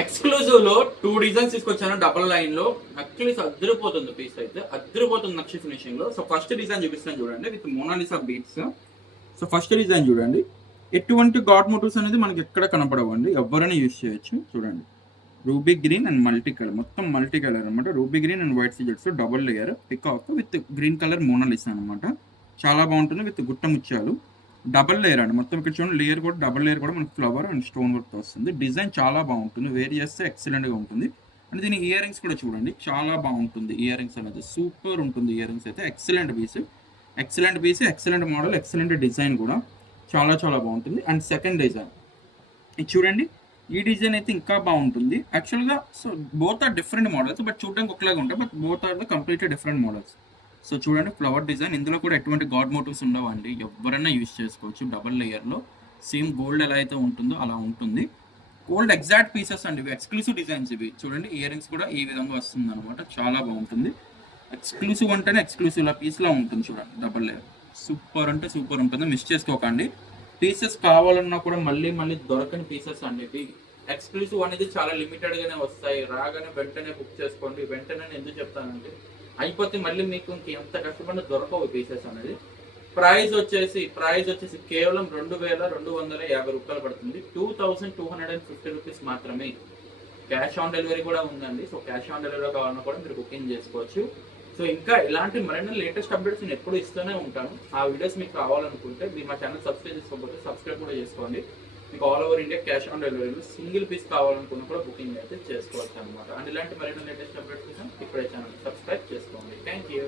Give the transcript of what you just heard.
Exclusive లో 2 designs తీసుకొచ్చాను double line లో. నక్లీస్ అద్దరిపోతుంది, పీస్ అయితే అద్దరిపోతుంది నక్షి ఫినిషింగ్ లో. సో ఫస్ట్ డిజైన్ చూపిస్తాను చూడండి, with Mona Lisa beads. So first design చూడండి, ఎటువంటి గాడ్ మోటివ్స్ అనేది మనకి ఎక్కడ కనపడవండి, ఎవరైనా యూజ్ చేయొచ్చు. చూడండి, ruby green and multi colour, మొత్తం మల్టీ కలర్ అనమాట. రూబీ గ్రీన్ అండ్ వైట్ సీజెట్స్ double layer peacock with green colour Mona Lisa అనమాట. చాలా బాగుంటుంది విత్ గుట్ట ముత్యాలు, డబల్ లేయర్ అండి. మొత్తం ఇక్కడ చూడండి, లేయర్ కూడా డబల్ లేయర్ కూడా మనకి ఫ్లవర్ అండ్ స్టోన్ వర్క్ వస్తుంది. డిజైన్ చాలా బాగుంటుంది, వేర్ చేస్తే ఎక్సలెంట్గా ఉంటుంది. అండ్ దీని ఇయర్ రింగ్స్ కూడా చూడండి, చాలా బాగుంటుంది. ఇయర్ రింగ్స్ అనేది సూపర్ ఉంటుంది. ఇయర్ రింగ్స్ అయితే excellent piece, excellent model, excellent design కూడా చాలా చాలా బాగుంటుంది. అండ్ సెకండ్ డిజైన్ ఇది చూడండి, ఈ డిజైన్ అయితే ఇంకా బాగుంటుంది యాక్చువల్గా. So both are different models, but చూడడానికి ఒకలాగా ఉంటాయి, but both are the completely different models. So చూడండి, ఫ్లవర్ డిజైన్, ఇందులో కూడా ఎటువంటి గాడ్ మోటివ్స్ ఉండవండి, ఎవరైనా యూజ్ చేసుకోవచ్చు. డబల్ లేయర్లో సేమ్ గోల్డ్ ఎలా అయితే ఉంటుందో అలా ఉంటుంది. గోల్డ్ ఎగ్జాక్ట్ పీసెస్ అండి ఇవి, ఎక్స్క్లూసివ్ డిజైన్స్ ఇవి. చూడండి, ఇయర్ రింగ్స్ కూడా ఈ విధంగా వస్తుంది అనమాట, చాలా బాగుంటుంది. ఎక్స్క్లూసివ్ అంటేనే ఎక్స్క్లూసివ్ పీస్లా ఉంటుంది. చూడండి, డబల్ లేయర్ సూపర్ అంటే సూపర్ ఉంటుంది, మిస్ చేసుకోకండి. పీసెస్ కావాలన్నా కూడా మళ్ళీ మళ్ళీ దొరకని పీసెస్ అండి ఇవి. ఎక్స్క్లూసివ్ అనేది చాలా లిమిటెడ్గానే వస్తాయి, రాగానే వెంటనే బుక్ చేసుకోండి. వెంటనే ఎందుకు చెప్తానంటే అయిపోతే మళ్ళీ మీకు ఎంత కష్టపడినా దొరకవు పీసెస్ అనేది. ప్రైస్ వచ్చేసి కేవలం 2250 రూపాయలు పడుతుంది. 2250 రూపీస్ మాత్రమే. క్యాష్ ఆన్ డెలివరీ కూడా ఉందండి. సో క్యాష్ ఆన్ డెలివరీ కావాలన్నా కూడా మీరు బుకింగ్ చేసుకోవచ్చు. సో ఇంకా ఇలాంటి మరిన్ని లేటెస్ట్ అప్డేట్స్ నేను ఎప్పుడు ఇస్తూనే ఉంటాను. ఆ వీడియోస్ మీకు కావాలనుకుంటే మీరు మా ఛానల్ సబ్స్క్రైబ్ చేసుకోకపోతే సబ్స్క్రైబ్ కూడా చేసుకోండి. మీకు all over India cash on డెలివరీలో సింగిల్ పీస్ కావాలనుకున్నా కూడా బుకింగ్ అయితే చేసుకోవచ్చు అనమాట. అండ్ ఇలాంటి మరిన్ని లేటెస్ట్ అప్డేట్స్ కోసం ఇప్పుడే ఛానల్ సబ్స్క్రైబ్ చేసుకోండి. Thank you.